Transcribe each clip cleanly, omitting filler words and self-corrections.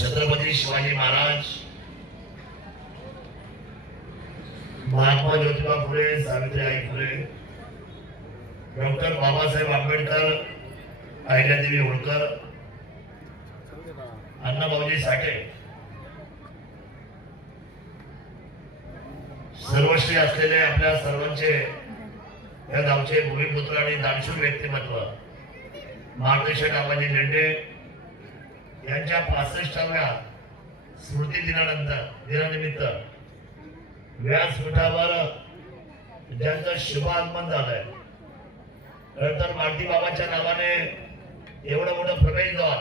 Chhatrapati Shivaji Maharaj, Mahatma Jyotiba Phule, Savitribai Phule, doctor Babasaheb Ambedkar, Ahilyadevi Holkar, अण्णाभाऊजी साठे सर्वश्री असलेले आपल्या सर्वांचे या गावचे भूमिपुत्र आणि दानशूर व्यक्तिमत्व मार्गदर्शक आबाजी लेंडे यांच्या 65व्या स्मृती दिनानिमित्त व्यासपीठावर ज्यांचं शुभ आगमन झालंय, खरं तर मारुती बाबाच्या नावाने एवढं मोठं प्रवेशद्वार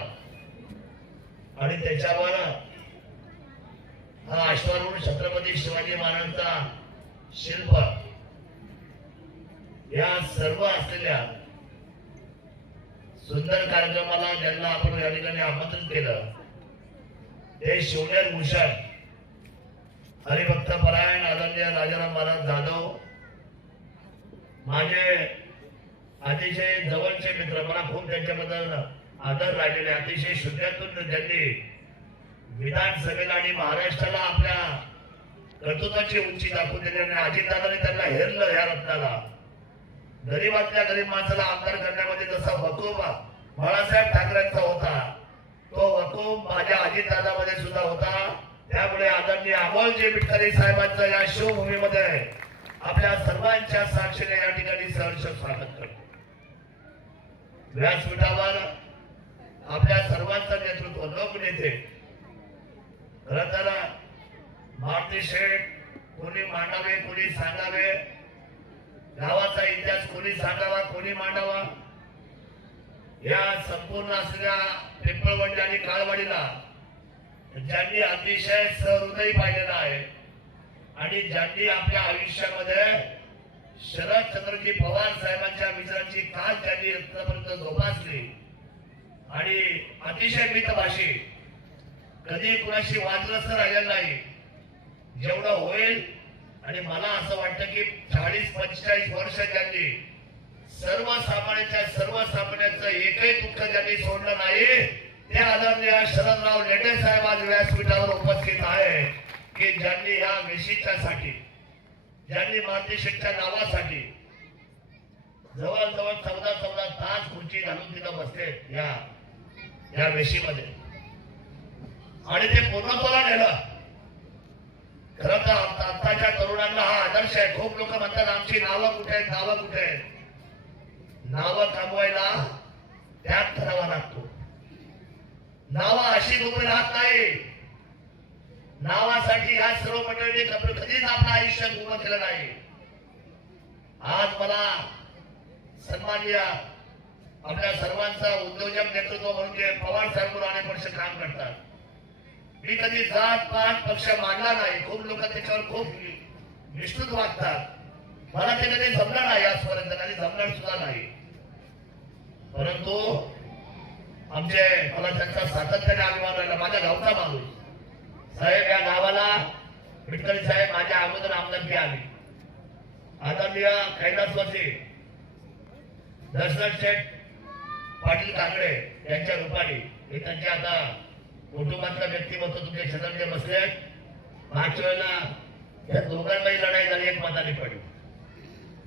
आणि त्याच्यावर हा अश्वारूढ छत्रपती शिवाजी महाराजांचा शिल्प, या सर्व असलेल्या सुंदर कार्यक्रमाला ज्यांना आपण या ठिकाणी आमंत्रित केलं ते शिवनेर भूषण हरिभक्त परायण आदरणीय राजाराम महाराज जाधव, माझे अतिशय जवळचे मित्र, मला खूप त्यांच्याबद्दल आदर राहिलेले, अतिशय शून्यातून ज्यांनी विधानसभेला आणि महाराष्ट्राला आपल्या कर्तृत्वाची उंची दाखवून दिली आणि अजितदादांनी त्यांना हेरलं या रत्नाला. गरीबातल्या गरीब माणसाला आमदार करण्यामध्ये जसा वकूम बाळासाहेब ठाकरेंचा होता, तो वकूम माझ्या अजितदादामध्ये सुद्धा होता. त्यामुळे आदरणीय अमोलजी मिटकरी साहेबांचं या शिवभूमीमध्ये आपल्या सर्वांच्या साक्षीने या ठिकाणी सहर्ष स्वागत करतो. व्यासपीठावर आपल्या सर्वांचं नेतृत्व लोकनेते, खरं तर मारुती शेठ कोणी मांडावे कोणी सांगावे, गावाचा इतिहास कोणी सांगावा कोणी मांडावा, या संपूर्ण असलेल्या पिंपळवंडी आणि काळवाडीला ज्यांनी अतिशय सहृदयी पाहिलेला आहे आणि ज्यांनी आपल्या आयुष्यामध्ये शरदचंद्रजी पवार साहेबांच्या विचारांची काल ज्यांनी आतापर्यंत जोपासली आणि अतिशय मितभाषी, कधी कुणाशी वादग्रस्त राहिलेलं नाही, जेवढं होईल. आणि मला असं वाटतं की 40-45 वर्ष ज्यांनी सर्वसामान्यांचं एकही दुःख ज्यांनी सोडलं नाही, ते आदरणीय शरदराव लेंडे साहेब आज व्यासपीठावर उपस्थित आहे की ज्यांनी या वेशीच्यासाठी, ज्यांनी मारुती शेठच्या नावासाठी जवळजवळ 14 तास खुर्ची घालून तिथं बसले या वेशीमध्ये आणि ते पूर्णत्वाला नेलं. खरं तर आताच्या तरुणांना हा आदर्श आहे. खूप लोक म्हणतात आमची नावं कुठे आहेत, नावं कुठे आहेत. नावं कमवायला त्याग करावा लागतो. नावं अशी उभी राहत नाही. नावासाठी ह्या सर्व मंडळींनी कधीच आपलं आयुष्य उभं केलं नाही. आज मला सन्माननीय आपल्या सर्वांचा उद्योजक नेतृत्व म्हणून जे पवार साहेब अनेक वर्ष काम करतात, मी कधी जात पात पक्ष मानला नाही. खूप लोक त्याच्यावर खूप विस्तृत वागतात. मला ते कधी जमलं नाही, आजपर्यंत कधी जमणार सुद्धा नाही. परंतु मला त्यांचा सातत्याने अभिमान राहिला. माझ्या गावचा माणूस साहेब, या गावाला मिटकरी साहेब माझ्या अगोदर आमदारकी आली. आदरणीय कैलासवासी दशरथ शेठ पाटील काकडे यांच्या रूपाने हे त्यांच्या आता कुटुंबातलं व्यक्तिमत्व तुमच्या शेजारी बसले. मागच्या वेळेला या दोघांमध्ये लढाई झाली, एक मताने पडली.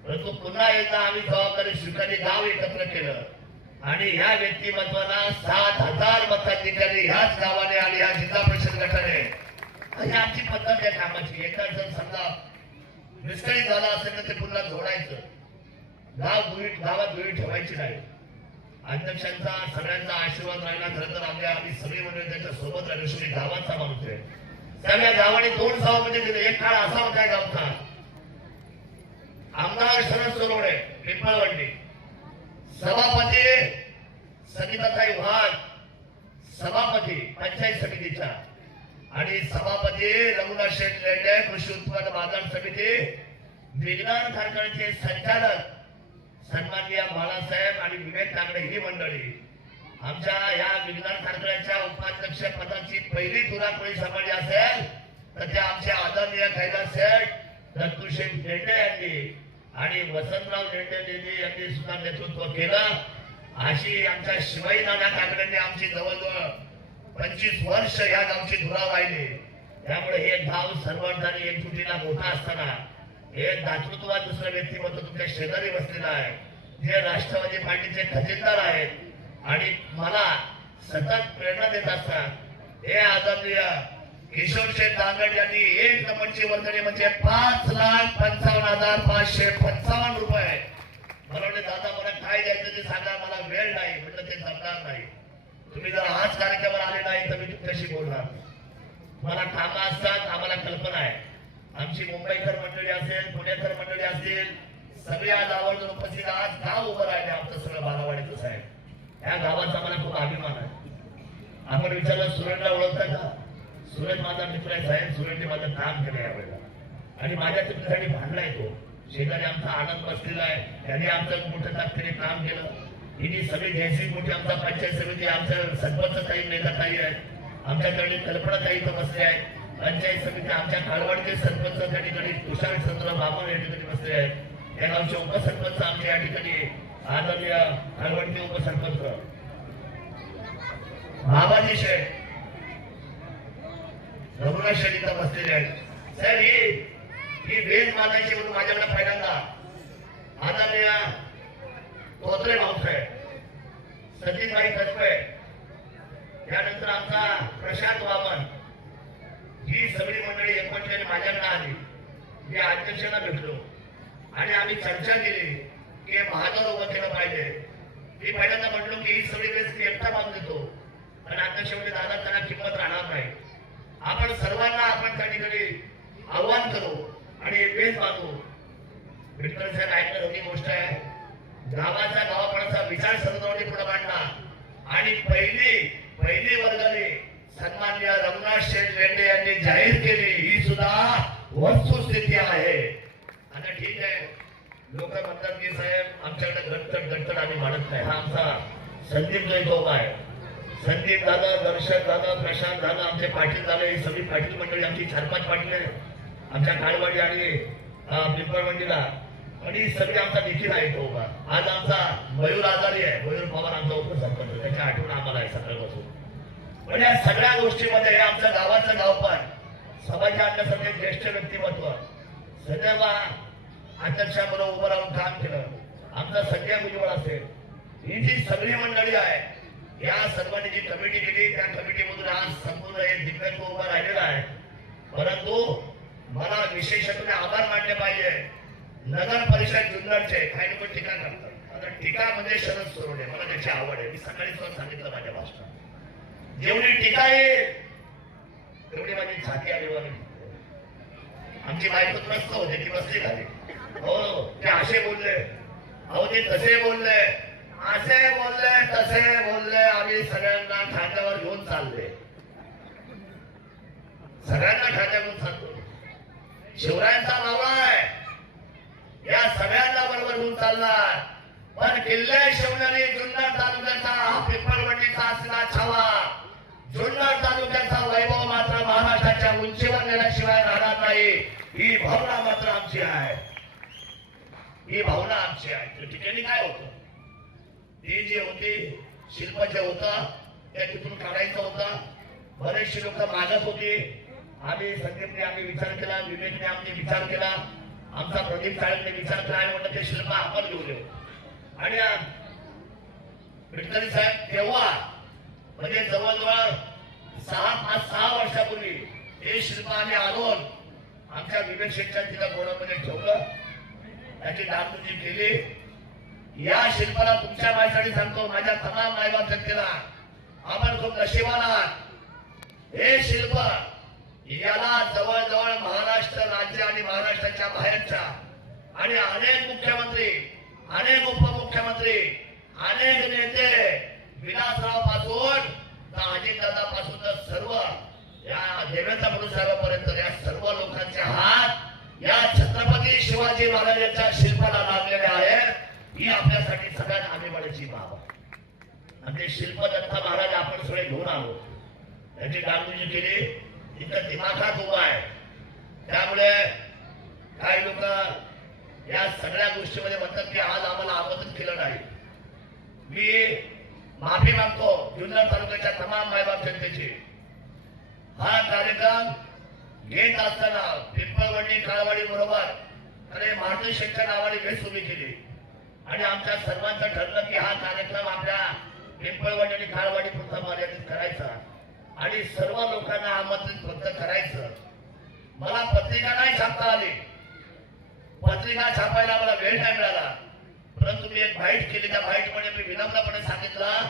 परंतु पुन्हा एकदा आम्ही जबाबदारी स्वीकारली, गाव एकत्र केलं आणि ह्या व्यक्तिमत्वाला 7,000 मताधिकारी ह्याच गावाने आणि ह्या जिल्हा परिषद गटाने. ही आमची पद्धत आहे कामाची. एकदा जर समजा विस्कळीत झाला असेल तर ते पुन्हा जोडायचं. गावात दुरी ठेवायची नाही. अध्यक्षांचा सगळ्यांचा आशीर्वाद राहिला. खरं तर आम्ही सगळी मंडळी त्याच्या सोबत राहिलो. शेवटी गावाचा माणूस आहे. त्यामुळे गावाने 2 सभापती दिले. एक काळ असा होता गावचा, आमदार शरद सोनवणे पिंपळवंडी, सभापती सविताताई वाघ, सभापती पंचायत समितीच्या, आणि सभापती रघुनाथ शेठ लेंडे कृषी उत्पन्न बाजार समिती, विज्ञान कारखान्याचे संचालक सन्माननीय बाळासाहेब आणि विवेक काकडे ही मंडळी. आमच्या या विज्ञान कारखान्याच्या उपाध्यक्ष पदाची पहिली तुराखोळी सांभाळली असेल तर ते आमचे आदरणीय कैलास शेठ, दत्तूशेठ लेंडे यांनी आणि वसंतराव लेंडे यांनी सुद्धा नेतृत्व केलं. अशी आमच्या शिवाई नाना काकड्यांनी आमची जवळजवळ 25 वर्ष या गावची धुरा वाहिली. त्यामुळे हे गाव सर्वांनी एकजुटीला मोठा असताना हे दातृत्वात दुसरं व्यक्तिमत्व तुमच्या शेजारी बसलेलं आहे, जे राष्ट्रवादी पार्टीचे खजिनदार आहेत आणि मला सतत प्रेरणा देत असतात. हे आदरणीय किशोरशेठ दांगड यांनी 1 नंबरची वर्गणी म्हणजे 5,55,555 रुपये. मला म्हणले दादा मला काय द्यायचं ते सांगा, मला वेळ नाही. म्हटलं ते जमणार नाही. तुम्ही जर आज कार्यक्रमावर आले नाही तर मी तुमच्याशी बोलणार. मला कामं असतात, आम्हाला कल्पना आहे. आमची मुंबईकर मंडळी असेल, पुणेकर मंडळी असतील, सगळ्या गावावर उपस्थित आज गाव उभं राहिले आमचं सगळं बारावाडीचं साहेब. या गावाचा मला खूप अभिमान आहे. आपण विचारलं सुरजला ओळखता का? सुरज माझा मित्र आहे साहेब. सुरजने माझं काम केलं यावेळेला आणि माझ्या तुमच्यासाठी भांडलाय तो. शेजारी आमचा आनंद बसलेला आहे, त्यांनी आमचं मोठं ताकदीने काम केलं. ही सगळी जयसी मोठी आमचा पंचायत समिती, आमचं सरपंच काही नेता काही आहेत, आमच्याकडे कल्पना काही इथं बसले आहेत. पंचायत समिती आमच्या काळवाडचे सरपंच त्या ठिकाणी तुषार चंद्र बाबा या ठिकाणी बसले आहेत. त्या गावचे उपसरपंच आमच्या या ठिकाणी आदरणीय काळवाडचे उपसरपंच बाबाजी शेठ, रघुनाथ शेठ इथं बसलेले आहेत. साहेब ही वेज मानायची म्हणून माझ्याकडे पहिल्यांदा आदरणीय तोत्रे भाऊसाहेब, सतीशबाई कसबे, त्यानंतर आमचा प्रशांत वामन, ही सगळी मंडळी एकवटल्याने माझ्याकडे आली. मी अध्यक्षांना भेटलो आणि आम्ही चर्चा केली की महाजन उभं केलं पाहिजे. मी पहिल्यांदा म्हटलो की ही सगळी वेळेस मी एकटा बांधून देतो आणि अध्यक्ष म्हणजे दादा त्यांना किंमत राहणार नाही. आपण सर्वांना आपण त्या ठिकाणी आव्हान करू आणि वेळ मागू. विठ्ठल साहेब ऐकणार होती गोष्ट आहे, गावाचा गावापणाचा विचार सर्वतोडी पुढे मांडला आणि पहिली वर्गाने सन्माननीय रघुनाथ शेठ लेंडे यांनी जाहीर केली. ही सुद्धा वस्तुस्थिती आहे. आता ठीक आहे, लोक म्हणतात की साहेब आमच्याकडे गटतट आम्ही मानत नाही. हा आमचा संदीप जो इथं उभा आहे, संदीप दादा, दर्शक दादा, प्रशांत दादा, आमचे पाटील दादा, ही सगळी पाटील मंडळी आमची 4-5 पाटील आहे आमच्या काळवाडी आणि पिंपळवंडीला. आणि सगळे आमचा निखिल आहे तो उभा. आज आमचा मयूर आजारी आहे, मयूर पवार आमचा उपसरपंच, त्याची आठवण आम्हाला आहे सकाळपासून. पण या सगळ्या गोष्टीमध्ये हे आमचं गावाचं गावपण, समाजाच्या आणण्यासाठी ज्येष्ठ व्यक्तिमत्व सदैव अध्यक्षाबरोबर उभं राहून काम केलं. आमचा संजय भुजबळ असेल, ही जी सगळी मंडळी आहे, या सर्वांनी जी कमिटी केली त्या कमिटीमधून आज संपूर्ण एक दिग्गज उभा राहिलेला आहे. परंतु मला विशेषत्वाने आभार मानले पाहिजे नगर परिषद जुन्नरचे. काही लोक टीका करतात, आता टीका म्हणजे शरद सोरोडे, मला त्याची आवड आहे. मी सकाळी सांगितलं माझ्या भाषणात, जेवढी टीका येईल तेवढी माझी छाती आली. आमची बायको त्रस्त होते, ती बसली खाली. हो ते असे बोलले, अहो ते तसे बोलले, असे बोलले, तसे बोलले. आम्ही सगळ्यांना खांद्यावर घेऊन चालले, सगळ्यांना खांद्यावर घेऊन चालतो. शिवरायांचा मावळा आहे, या सगळ्यांना बरोबर घेऊन चालणार. पण किल्ले शिवनेरी जुन्नर तालुक्याचा पिंपळवंडीचा असलेला छावा, जुन्नर तालुक्याचा वैभव मात्र महाराष्ट्राच्या उंचीवर नेल्याशिवाय राहणार नाही. ही भावना मात्र आमची आहे, ही भावना आमची आहे. त्या ठिकाणी काय होतं, ती जी होती शिल्प जे होतं त्या तिथून काढायचं होतं. बरेचशी लोक मागत होती. आम्ही संदीपने आम्ही विचार केला, विवेकने आम्ही विचार केला, आमचा प्रदीप साहेबने विचार केला आणि म्हणलं ते शिल्प आपण घेऊन येऊ. आणि विठ्ठल साहेब तेव्हा म्हणजे जवळजवळ 6 वर्षापूर्वी हे शिल्प आम्ही आणून आमच्या विवेक शेठच्या तिला गोडामध्ये ठेवलं, त्याची डागडुजी केली. या शिल्पाला तुमच्या मायसाठी सांगतो, माझ्या तमाम मायबाप जनतेला, आपण खूप नशिबान आहात. हे शिल्प याला जवळजवळ महाराष्ट्र राज्य आणि महाराष्ट्राच्या बाहेरच्या आणि अनेक मुख्यमंत्री, अनेक उपमुख्यमंत्री, अनेक नेते, विलासराव पासून अजितदादा पासून सर्व या देवेंद्र फडणवीसांपर्यंत या सर्व लोकांचे हात या छत्रपती शिवाजी महाराजांच्या शिल्पाला लागलेले आहेत. ही आपल्यासाठी सगळ्यात अभिमानाची बाब आहे. आणि ते शिल्प दत्ता महाराज आपण सगळे घेऊन आलो, त्याची डागडुजी केली, तिथं दिमाखात उभा आहे. त्यामुळे काही लोक या सगळ्या गोष्टीमध्ये म्हणतात की आज आम्हाला आमंत्रित केलं नाही. मी माफी मागतो जुन्नर तालुक्याच्या तमाम मायबाप जनतेची. कार्यक्रम घेत असताना पिंपळवंडी काळवाडी बरोबर आणि मारुती शेठच्या नावाने वेस उभी केली आणि आमच्या सर्वांचं ठरलं की हा कार्यक्रम आपल्या पिंपळवंडी आणि काळवाडी पुरता मर्यादित करायचा आणि सर्व लोकांना आमंत्रित फक्त करायचं. मला पत्रिका नाही छापता आली, पत्रिका छापायला मला वेळ नाही मिळाला, परंतु मी एक बाईट केली. त्या बाईट मध्ये मी विनम्रपणे सांगितलं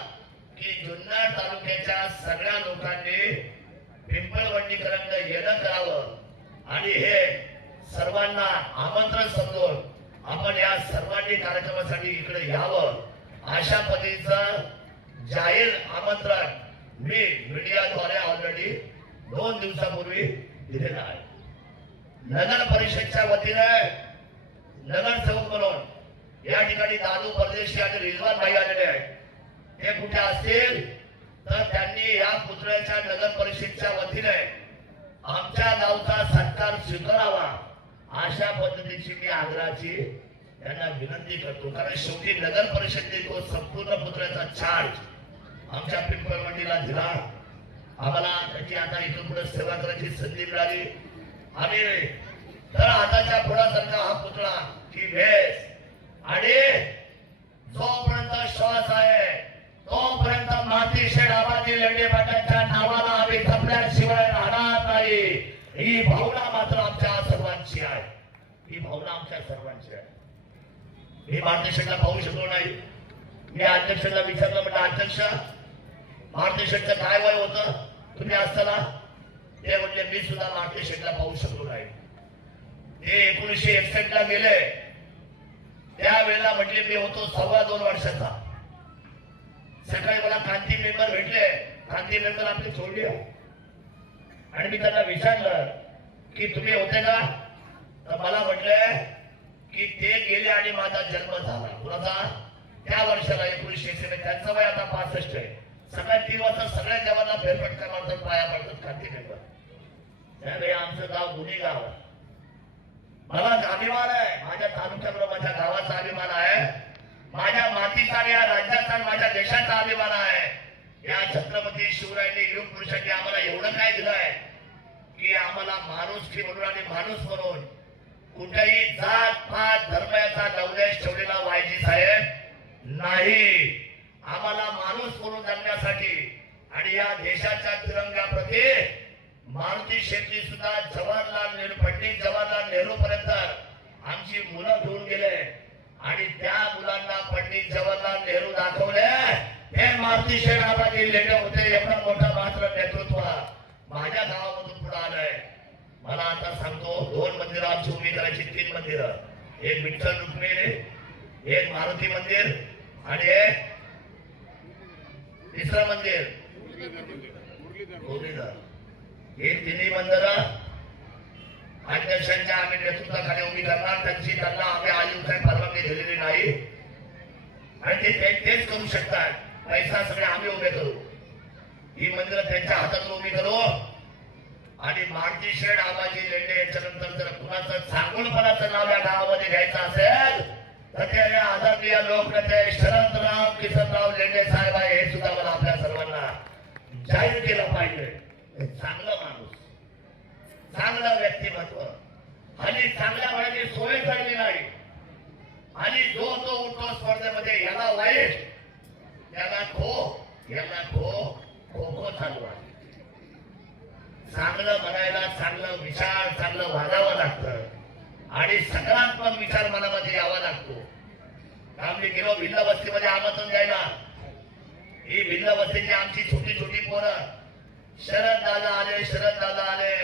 की जुन्नर तालुक्याच्या सगळ्या लोकांनी पिंपळवंडीकरांना येणं करावं आणि हे सर्वांना आमंत्रण समजून आपण या सर्वांनी कार्यक्रमासाठी इकडे यावं अशा पद्धतीचं जाहीर आमंत्रण मी मीडियाद्वारे ऑलरेडी 2 दिवसापूर्वी दिलेलं आहे. नगर परिषदच्या वतीने नगरसेवक म्हणून या ठिकाणी दादू परदेशी आणि रिजवान भाई आलेले आहेत. ते कुठे असतील तर त्यांनी या पुतळ्याच्या नगर परिषदच्या वतीने आमच्या गावचा सत्कार स्वीकारावा अशा पद्धतीची मी आग्रहाची त्यांना विनंती करतो. कारण शेवटी नगर परिषदेने तो संपूर्ण पुतळ्याचा चार्ज आमच्या पिंपळवंडीला दिला. आम्हाला त्याची आता इथून पुढे सेवा करायची संधी मिळाली. आम्ही तर आताच्या पुढासारखा हा पुतळा ही वेस आणि जोपर्यंत श्वास आहे तोपर्यंत माती शेडाबाजी लेंडे पाटाच्या नावाला आम्ही जपल्याशिवाय राहणार नाही. ही भावना मात्र आमच्या सर्वांची आहे. ही भावना आमच्या सर्वांची आहे. मी मारुती शेठला पाहू शकलो नाही. मी अध्यक्षांना विचारलं, म्हटलं अध्यक्ष मारुती शेठचं काय वय होतं तुम्ही असताना? ते म्हणजे मी सुद्धा मारुती शेठला पाहू शकलो नाही. ते 1961 ला गेले त्यावेळेला म्हटले मी होतो 2.25 वर्षाचा. सकाळी मला क्रांती मेंबर भेटले, क्रांती मेंबर आपली सोडली आणि मी त्यांना विचारलं की तुम्ही होते का? तर मला म्हटले की ते गेले आणि माझा जन्म झाला. कुणाचा? त्या वर्षाला 1961. त्यांचं वय आता 65 आहे. सकाळी 3 वाजता सगळ्या जवांना फेरफटका मारतात, पाया पडतात क्रांती मेंबर. त्यावेळी आमचं गाव गुन्हे गाव आहे. मला अभिमान आहे, माझ्या तालुक्यावर माझ्या गावाचा अभिमान आहे, माझ्या मातीचा आणि या राज्याचा माझ्या देशाचा अभिमान आहे. या छत्रपती शिवरायांनी युग पुरुषांनी आम्हाला एवढं काय दिलंय की आम्हाला माणुसकी म्हणून आणि माणूस म्हणून कुठेही जात पात धर्म याचा लवलेश ठेवलेला वायजी साहेब नाही. आम्हाला माणूस म्हणून जगण्यासाठी आणि या देशाच्या तिरंग्याप्रती मारुती शेट्टी सुद्धा जवाहरलाल नेहरू, पंडित जवाहरलाल नेहरू पर्यंत आमची मुलं घेऊन गेले आणि त्या मुलांना पंडित जवाहरलाल नेहरू दाखवले. हे मारुती शेठ आबाजी लेणे होते. एवढा मोठा मात्र नेतृत्व माझ्या गावामधून पुढे आलंय. मला आता सांगतो 2 मंदिरं आमची उभी करायची, 3 मंदिरं. एक विठ्ठल रुक्मिणी, एक मारुती मंदिर आणि एक 3रं मंदिर मुरलीधर. हे 3ही मंदिरं अध्यक्षांच्या आम्ही नेतृत्वाखाली उभी करणार. त्यांना आम्ही आयुक्त काही परवानगी दिलेली नाही आणि ते तेच करू शकतात. पैसा सगळे आम्ही उभे करू. ही मंदिरं त्यांच्या हातात उभी करू आणि मारुती शेठ आबाजी लेंडे याच्यानंतर जर कुणाचं चांगुलपणाचं नाव या गावामध्ये घ्यायचं असेल तर ते आदरणीय लोकनेते शरदराव किसनराव लेंडे साहेब आहे. हे सुद्धा मला आपल्या सर्वांना जाहीर केलं पाहिजे. चांगलं माणूस, चांगलं व्यक्तिमत्व आणि चांगल्या वेळेची सोय झाली नाही आणि जो तो उठतो स्पर्धेमध्ये याला वाईट याला खो खो चालू आहे. चांगलं म्हणायला चांगलं विचार, चांगलं वागावं लागतं आणि सकारात्मक विचार मनामध्ये यावा लागतो. आम्ही गेलो भिल्ल वस्तीमध्ये आमंत्रण द्यायला. ही भिल्ल वस्तीची आमची छोटी छोटी पोरं शरद दादा आले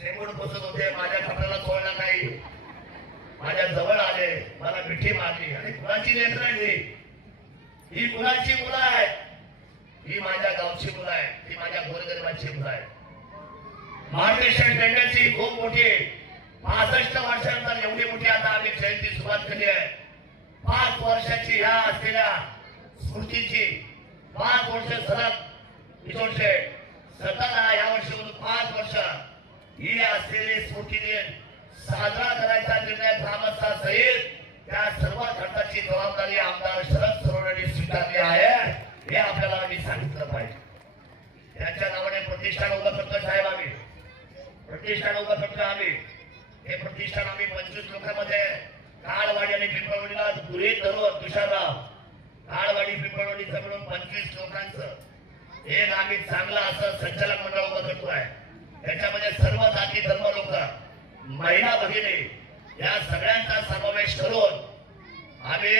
शेंगूड पुसत होते. माझ्या कपड्याला सोडलं नाही, माझ्या जवळ आले, मला मिठी मारली आणि कुणाची लेकरं ही कुणाची मुलं आहेत? ही माझ्या गावची मुलं आहेत, ही माझ्या गोरगरिबांची मुलं आहेत. मारुती शेठ लेंडेची खूप मोठी 65 वर्षानंतर एवढी मोठी आता आम्ही जयंती सुरुवात केली आहे. 5 वर्षाची ह्या असलेल्या स्मृतीची 5 वर्ष सलग किशोर शेठ स्वतःला या वर्षी 5 वर्ष ही असलेली स्मृती दिन साजरा करायचा निर्णय ग्रामस्थांसहित त्या सर्व खर्चाची जबाबदारी आमदार शरद सोनवणे स्वीकारली आहे. हे आपल्याला मी सांगितलं पाहिजे. त्यांच्या नावाने प्रतिष्ठान उभं करतो साहेब आम्ही. प्रतिष्ठान उभं करतोय आम्ही. हे प्रतिष्ठान आम्ही 25 लोकांमध्ये काळवाडी आणि पिंपळवाडीला गृहीत धरून तुषारराव काळवाडी पिंपळवाडीचं मिळून 25 लोकांचं एक आम्ही चांगलं असं संचालक मंडळ उभं करतोय. त्याच्यामध्ये सर्व जाती धर्म लोक महिला भगिनी या सगळ्यांचा समावेश करून आम्ही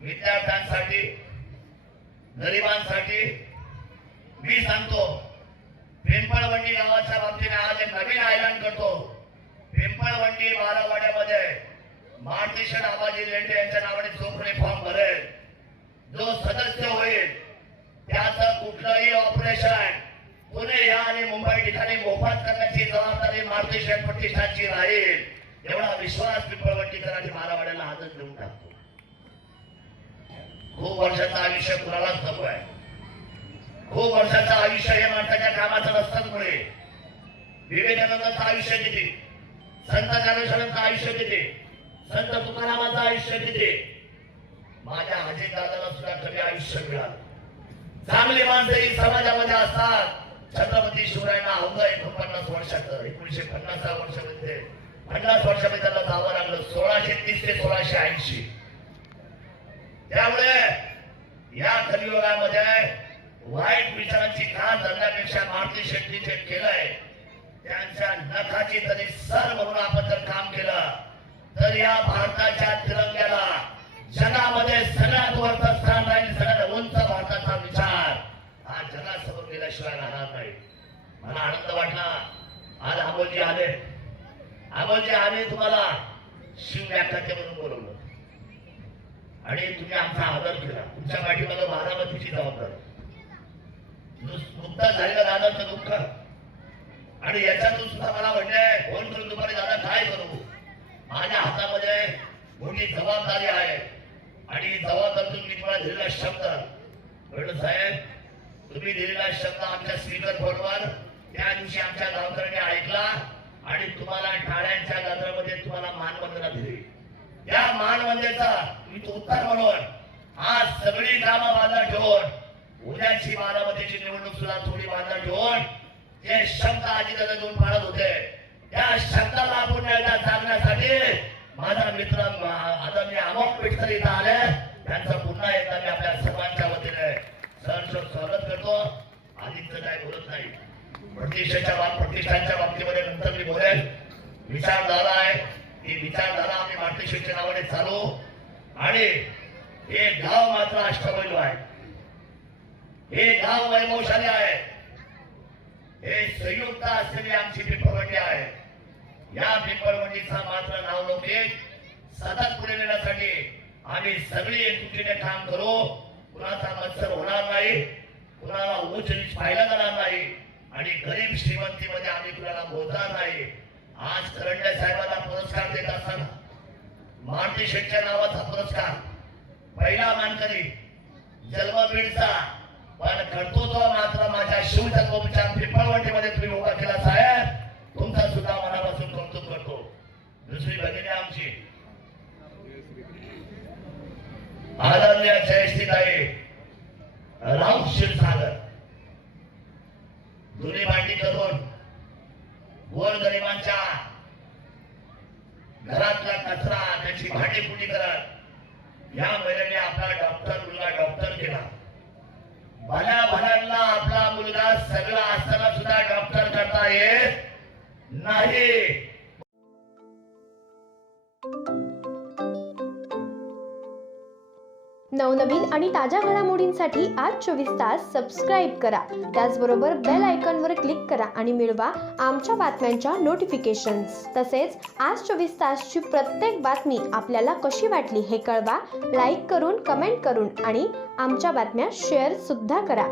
विद्यार्थ्यांसाठी गरिबांसाठी मी सांगतो पिंपळवंडी गावाच्या बाबतीने आज एक नवीन ऐलान करतो. पिंपळवंडी बारावाड्यामध्ये मार्टिशन आबाजी लेंडे यांच्या नावाने चोखणे फॉर्म भरेल. जो सदस्य होईल त्याचं कुठलंही ऑपरेशन पुणे या आणि मुंबई ठिकाणी मोफत करण्याची जबाबदारी मार्टिशन प्रतिष्ठानची राहील. एवढा विश्वास पिंपळवंडीकर आणि बारावाड्याला आजच देऊन टाकतो. खूप वर्षाचं आयुष्य कुणालाच नको आहे. खूप वर्षाचं आयुष्य हे माणसाच्या कामाचं नसतं. पुढे विवेकानंदांचं आयुष्य किती, संत ज्ञानेश्वरांचं आयुष्य किती, संत तुकारामांचं आयुष्य किती. माझ्या अजितदादाला सुद्धा कमी आयुष्य मिळालं. चांगली माणसं ही समाजामध्ये असतात. छत्रपती शिवरायांना अवघं 49 वर्षाचं 1950 वर्षामध्ये 50 वर्षामध्ये त्यांना जावं लागलं 1630 ते 1680. त्यामुळे या कलियुगामध्ये वाईट विचारांची घाण धरण्यापेक्षा मारुती शेट्टी जे केलंय त्यांच्या नखाची तरी सर म्हणून आपण जर काम केलं तर या भारताच्या तिरंग्याला जगामध्ये सगळ्यात वरचं स्थान राहील. सगळ्यात उंच भारताचा विचार हा जगासमोर गेल्याशिवाय राहणार नाही. मला आनंद वाटला आज अमोलजी आले. अमोलजी आले तुम्हाला शिव व्याख्यात्यावरून बोलवलं आणि तुम्ही आमचा आदर केला. तुमच्या पाठीमागे बारामतीची जबाबदारी नुकताच झालेलं दादाचं दुःख आणि याच्यातून सुद्धा मला म्हणले फोन करून दुपारी दादा काय करू. माझ्या हातामध्ये मोठी जबाबदारी आहे आणि जबाबदारीतून मी तुम्हाला दिलेला शब्द म्हणलं साहेब तुम्ही दिलेला शब्द आमच्या स्पीकर फोनवर त्या दिवशी आमच्या गावकऱ्यांनी ऐकला आणि तुम्हाला टाळ्यांच्या गजरामध्ये तुम्हाला मानवंदना दिली. त्या मानवंदनेचा मी तो उत्तर म्हणून आज सगळी कामं बाजूला ठेवून उद्याची बारामतीची निवडणूक सुद्धा थोडी बाजूला ठेवून जे शब्द अजितदादा दोन पाळत होते त्या शब्दाला आपण एकदा सांगण्यासाठी माझा मित्र आदरणीय अमोल पेटकर इथं आले. त्यांचं पुन्हा एकदा मी आपल्या सर्वांच्या वतीने सहर्ष स्वागत करतो. आदित्य काय बोलत नाही. प्रतिष्ठानच्या बाबतीमध्ये नंतर मी बोलेल. विचारधारा आहे ही विचारधारा आम्ही मार्टिशनच्या नावाने चालू आणि हे गाव मात्र अष्टपैलू आहे. हे गाव वैभवशाली आहे. हे संयुक्त असलेली आमची पिंपळवंडी आहे. या पिंपळवंडीचा मात्र नावलौकिक सतत पुढे नेण्यासाठी आम्ही सगळी एकजुटीने काम करू. कुणाचा मत्सर होणार नाही, कुणाला उच्च नीच पाहिलं जाणार नाही आणि गरीब श्रीमंतीमध्ये आम्ही कुणाला बोलणार नाही. आज करंडे साहेबांना पुरस्कार देत असताना मारुती शेठच्या नावाचा पुरस्कार पहिला मानकरी जन्मबीडचा पण कर्तृत्व मात्र माझ्या शिवजन्मभूमीच्या पिंपळवंडीमध्ये तुम्ही उभा केला साहेब. तुमचा सुद्धा मनापासून कौतुक करतो. दुसरी भगिनी आमची आदरणीय जयश्रीताई राऊत क्षीरसागर दोन्ही भांडी करून गोरगरिबांच्या घरातला कचरा त्याची भांडीपुडी करत या महिन्याने आपला मुलगा डॉक्टर केला. भल्या आपला मुलगा सगळं असताना सुद्धा डॉक्टर करता येत नाही. नवनवीन आणि ताज्या घडामोडींसाठी आज 24 तास सबस्क्राईब करा. त्याचबरोबर बेल आयकॉनवर क्लिक करा आणि मिळवा आमच्या बातम्यांच्या नोटिफिकेशन्स. तसेच आज 24 तासची प्रत्येक बातमी आपल्याला कशी वाटली हे कळवा. लाईक करून, कमेंट करून आणि आमच्या बातम्या शेअर सुद्धा करा.